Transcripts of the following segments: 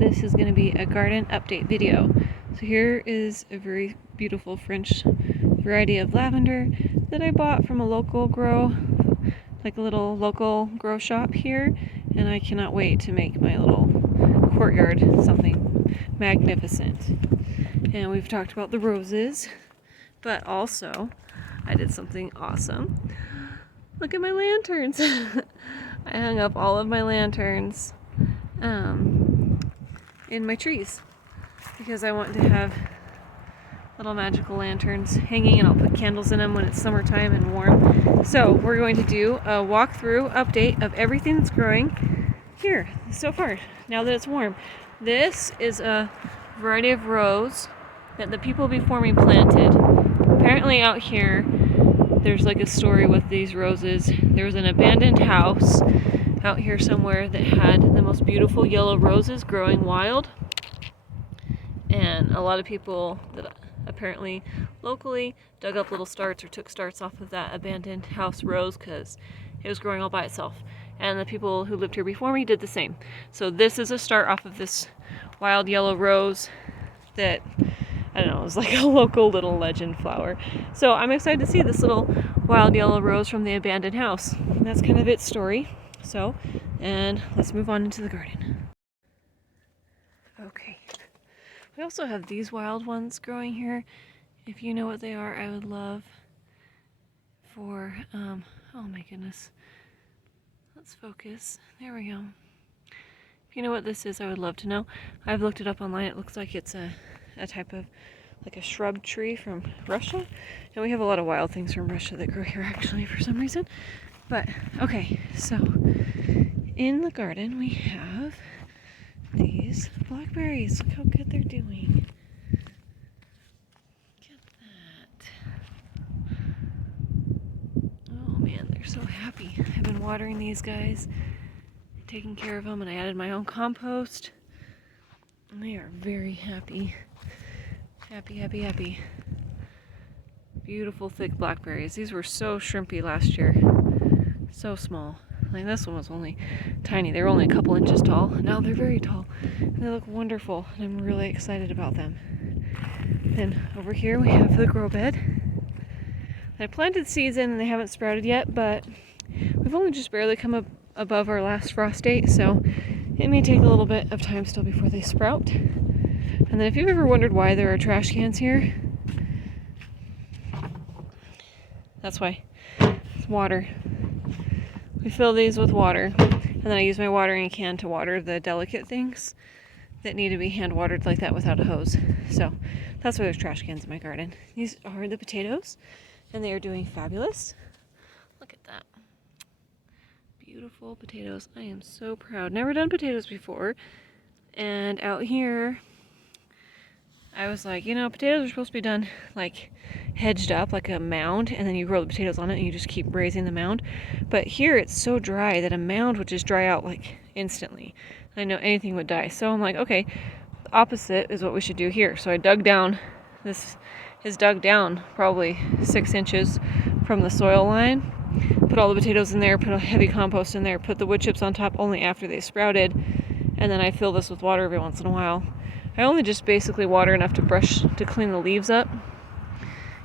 this is going to be a garden update video. So here is a very beautiful French variety of lavender that I bought from a local grow, like a little local grow shop here, and I cannot wait to make my little courtyard something magnificent. And we've talked about the roses, but also I did something awesome. Look at my lanterns. I hung up all of my lanterns in my trees because I want to have little magical lanterns hanging, and I'll put candles in them when it's summertime and warm. So we're going to do a walkthrough update of everything that's growing here so far now that it's warm. This is a variety of rose that the people before me planted. Apparently out here there's like a story with these roses. There was an abandoned house out here somewhere that had the most beautiful yellow roses growing wild, and a lot of people that apparently locally dug up little starts or took starts off of that abandoned house rose because it was growing all by itself, and the people who lived here before me did the same. So this is a start off of this wild yellow rose that, I don't know, it was like a local little legend flower. So I'm excited to see this little wild yellow rose from the abandoned house. And that's kind of its story. So, and let's move on into the garden. Okay. We also have these wild ones growing here. If you know what they are, I would love for, oh my goodness. Let's focus. There we go. If you know what this is, I would love to know. I've looked it up online. It looks like it's a type of, like a shrub tree from Russia. And we have a lot of wild things from Russia that grow here actually for some reason. But, okay, so in the garden we have these blackberries. Look how good they're doing. Look at that. Oh man, they're so happy. I've been watering these guys, taking care of them, and I added my own compost. And they are very happy. Happy, happy, happy. Beautiful thick blackberries. These were so shrimpy last year. So small. Like this one was only tiny. They were only a couple inches tall. Now they're very tall. And they look wonderful. And I'm really excited about them. And over here we have the grow bed. I planted seeds in and they haven't sprouted yet, but we've only just barely come up above our last frost date, so it may take a little bit of time still before they sprout. And then if you've ever wondered why there are trash cans here, that's why. It's water. We fill these with water, and then I use my watering can to water the delicate things that need to be hand watered like that without a hose. So that's why there's trash cans in my garden. These are the potatoes, and they are doing fabulous. Look at that. Beautiful potatoes. I am so proud. Never done potatoes before, and out here I was like, you know, potatoes are supposed to be done like hedged up like a mound, and then you grow the potatoes on it and you just keep raising the mound. But here it's so dry that a mound would just dry out like instantly. I know anything would die. So I'm like, okay, the opposite is what we should do here. So I dug down. This is dug down probably 6 inches from the soil line. Put all the potatoes in there, put a heavy compost in there, put the wood chips on top only after they sprouted, and then I fill this with water every once in a while. I only just basically water enough to clean the leaves up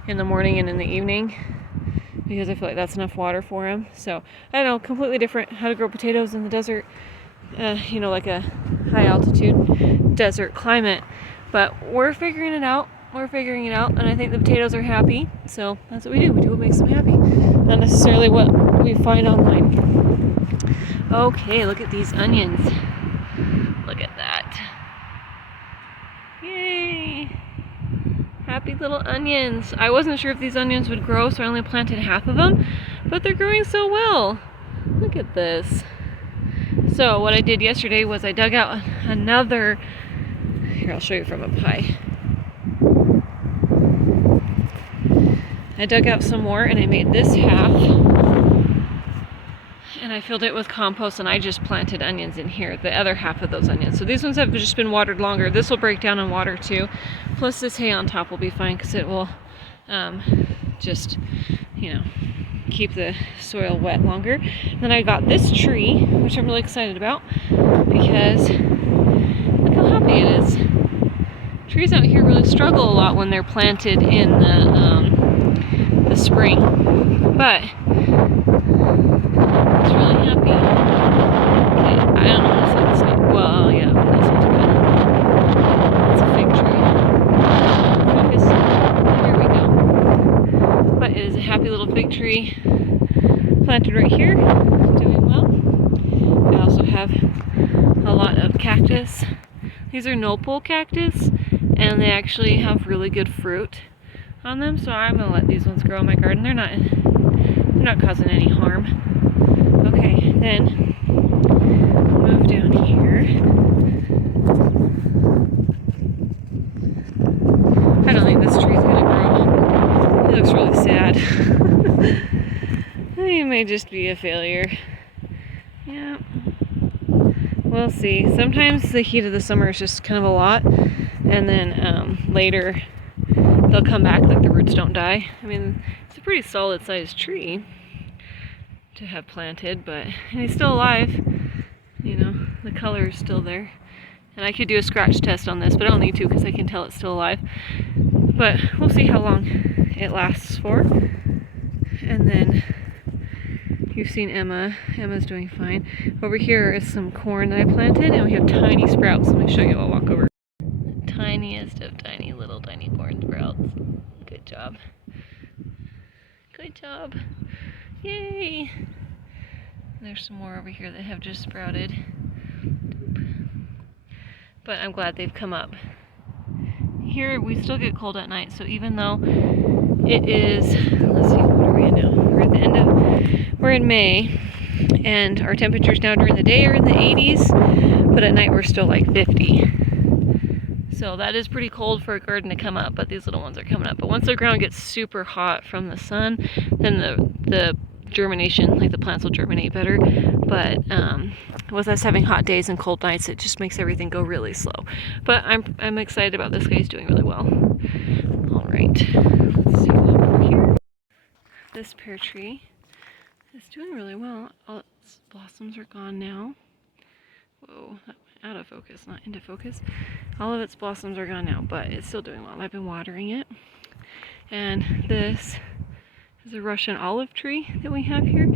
in the morning and in the evening, because I feel like that's enough water for them. So, I don't know, completely different how to grow potatoes in the desert, you know, like a high altitude desert climate. But we're figuring it out. And I think the potatoes are happy, so that's what we do. We do what makes them happy, not necessarily what we find online. Okay, look at these onions. Look at that. Yay! Happy little onions. I wasn't sure if these onions would grow, so I only planted half of them, but they're growing so well. Look at this. So what I did yesterday was I dug out another, here I'll show you from up high. I dug out some more and I made this half, and I filled it with compost, and I just planted onions in here, the other half of those onions. So these ones have just been watered longer. This will break down in water too. Plus this hay on top will be fine because it will just, you know, keep the soil wet longer. Then I got this tree, which I'm really excited about because look how trees out here really struggle a lot when they're planted in the spring, but it's really happy. Okay, I don't know how to say this. Well, yeah, that's not too bad. It's a fig tree. Focus. There we go. But it is a happy little fig tree planted right here, doing well. I also have a lot of cactus. These are no-pull cactus, and they actually have really good fruit on them, so I'm gonna let these ones grow in my garden. They're not causing any harm. Okay, then move down here. I don't think this tree's gonna grow. He looks really sad. He may just be a failure. Yeah. We'll see. Sometimes the heat of the summer is just kind of a lot, and then later they'll come back, like the roots don't die. I mean, it's a pretty solid sized tree to have planted, and he's still alive. You know, the color is still there. And I could do a scratch test on this, but I don't need to because I can tell it's still alive. But we'll see how long it lasts for. And then you've seen Emma. Emma's doing fine. Over here is some corn that I planted, and we have tiny sprouts. Let me show you. I'll walk over. Tiniest of tiny little tiny corn sprouts. Good job. Good job. Yay! There's some more over here that have just sprouted. But I'm glad they've come up. Here we still get cold at night, so even though it is, let's see, what are we in now? We're in May, and our temperatures now during the day are in the 80s, but at night we're still like 50. So that is pretty cold for a garden to come up, but these little ones are coming up. But once the ground gets super hot from the sun, then the germination, like the plants will germinate better. But with us having hot days and cold nights, it just makes everything go really slow. But I'm excited about this guy. He's doing really well. All right, let's take a look over here. This pear tree is doing really well. All its blossoms are gone now. Whoa, that went out of focus, not into focus. All of its blossoms are gone now, but it's still doing well. I've been watering it. And this is a Russian olive tree that we have here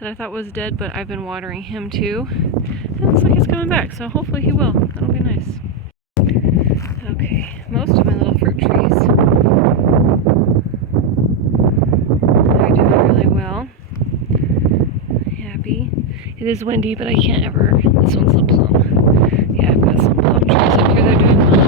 that I thought was dead, but I've been watering him too. It looks like he's coming back, so hopefully he will. That'll be nice. Okay, most of my little fruit trees are doing really well. Happy. It is windy, but I can't ever. This one's the plum. Yeah, I've got some plum trees up here. They're doing well.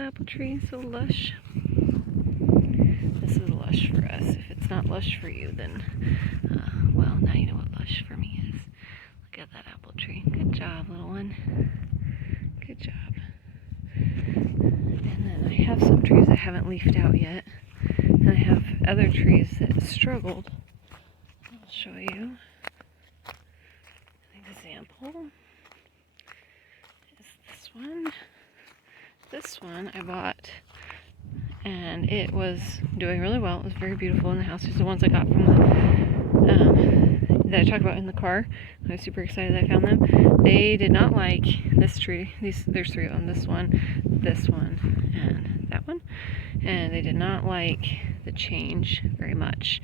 Apple tree, so lush. This is lush for us. If it's not lush for you, then, well, now you know what lush for me is. Look at that apple tree. Good job, little one. Good job. And then I have some trees that haven't leafed out yet. And I have other trees that struggled. I'll show you. An example is this one. This one I bought, and it was doing really well. It was very beautiful in the house. These are the ones I got from that I talked about in the car. I was super excited that I found them. They did not like this tree. There's three of them. This one, and that one. And they did not like the change very much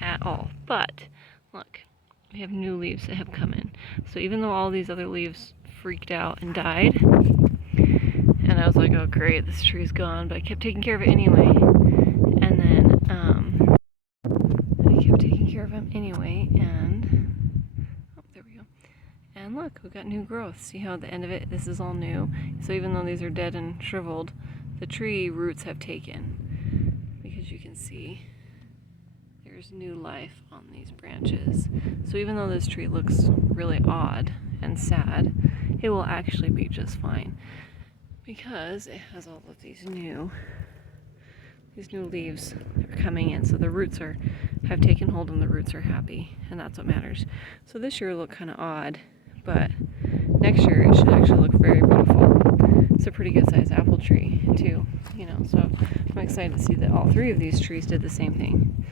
at all. But look, we have new leaves that have come in. So even though all these other leaves freaked out and died, and I was like, oh great, this tree's gone, but I kept taking care of it anyway. And then I kept taking care of them anyway, and oh, there we go. And look, we got new growth. See how at the end of it, this is all new. So even though these are dead and shriveled, the tree roots have taken, because you can see there's new life on these branches. So even though this tree looks really odd and sad, it will actually be just fine, because it has all of these new these new leaves are coming in, so the roots have taken hold and the roots are happy, and that's what matters. So this year will look kind of odd, but next year it should actually look very beautiful. It's a pretty good sized apple tree too, so I'm excited to see that all 3 of these trees did the same thing.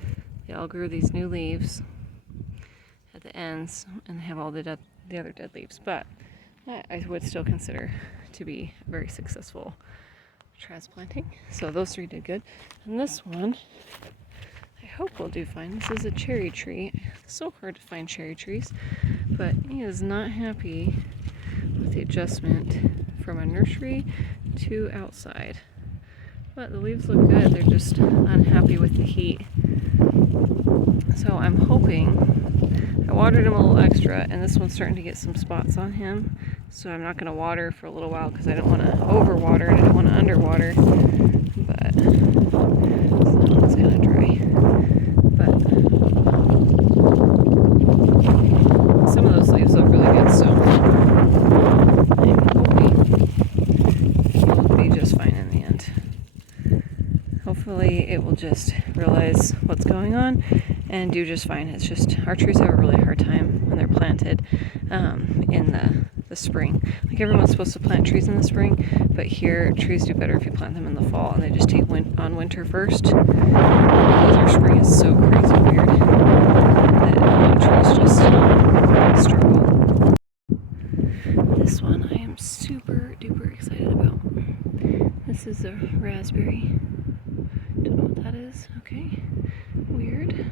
They all grew these new leaves at the ends and have all the other dead leaves, but I would still consider to be very successful transplanting. So those 3 did good. And this one, I hope will do fine. This is a cherry tree. It's so hard to find cherry trees, but he is not happy with the adjustment from a nursery to outside. But the leaves look good. They're just unhappy with the heat. So I'm hoping, I watered him a little extra, and this one's starting to get some spots on him. So I'm not going to water for a little while because I don't want to overwater and I don't want to underwater. But so it's kind of dry. But some of those leaves look really good, so I'm hoping it'll be just fine in the end. Hopefully it will just realize what's going on and do just fine. It's just our trees have a really hard time when they're planted in the spring. Like everyone's supposed to plant trees in the spring, but here trees do better if you plant them in the fall and they just take on winter first. Because our spring is so crazy weird that trees just struggle. This one I am super duper excited about. This is a raspberry. Don't know what that is. Okay. Weird.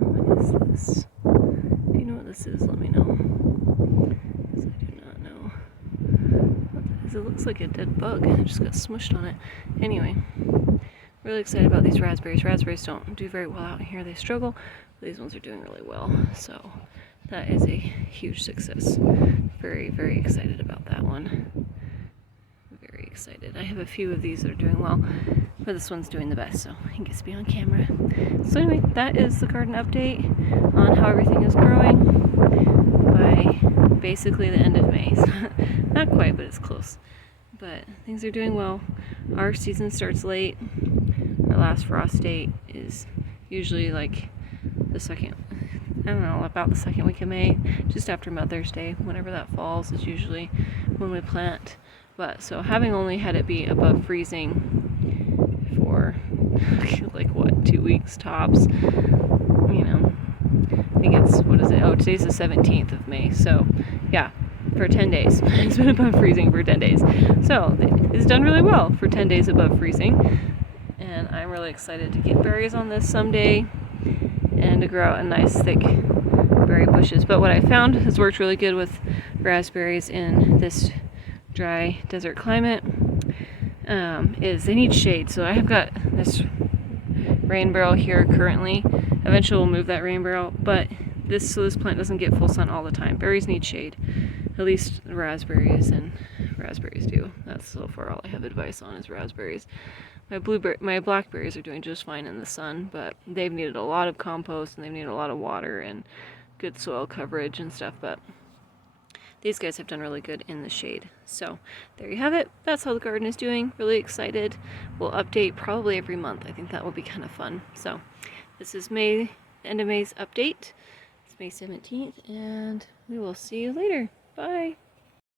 What is this? If you know what this is, let me know. Because I do not know what that is. It looks like a dead bug. I just got smushed on it. Anyway, really excited about these raspberries. Raspberries don't do very well out here. They struggle. These ones are doing really well. So that is a huge success. Very, very excited about that one. Very excited. I have a few of these that are doing well, but this one's doing the best, so he gets to be on camera. So anyway, that is the garden update on how everything is growing by basically the end of May. Not quite, but it's close. But things are doing well. Our season starts late. Our last frost date is usually like the second, I don't know, about the second week of May, just after Mother's Day. Whenever that falls is usually when we plant. But so having only had it be above freezing for like what, 2 weeks tops, I think it's, what is it? Oh, today's the 17th of May. So yeah, for 10 days. It's been above freezing for 10 days. So it's done really well for 10 days above freezing. And I'm really excited to get berries on this someday and to grow out a nice thick berry bushes. But what I found has worked really good with raspberries in this dry desert climate is they need shade. So I have got this rain barrel here currently. Eventually we'll move that rain barrel, but this plant doesn't get full sun all the time. Berries need shade. At least raspberries do. That's so far all I have advice on is raspberries. My blackberries are doing just fine in the sun, but they've needed a lot of compost and they've needed a lot of water and good soil coverage and stuff, but these guys have done really good in the shade. So there you have it. That's how the garden is doing. Really excited. We'll update probably every month. I think that will be kind of fun. So this is May, end of May's update. It's May 17th, and we will see you later. Bye.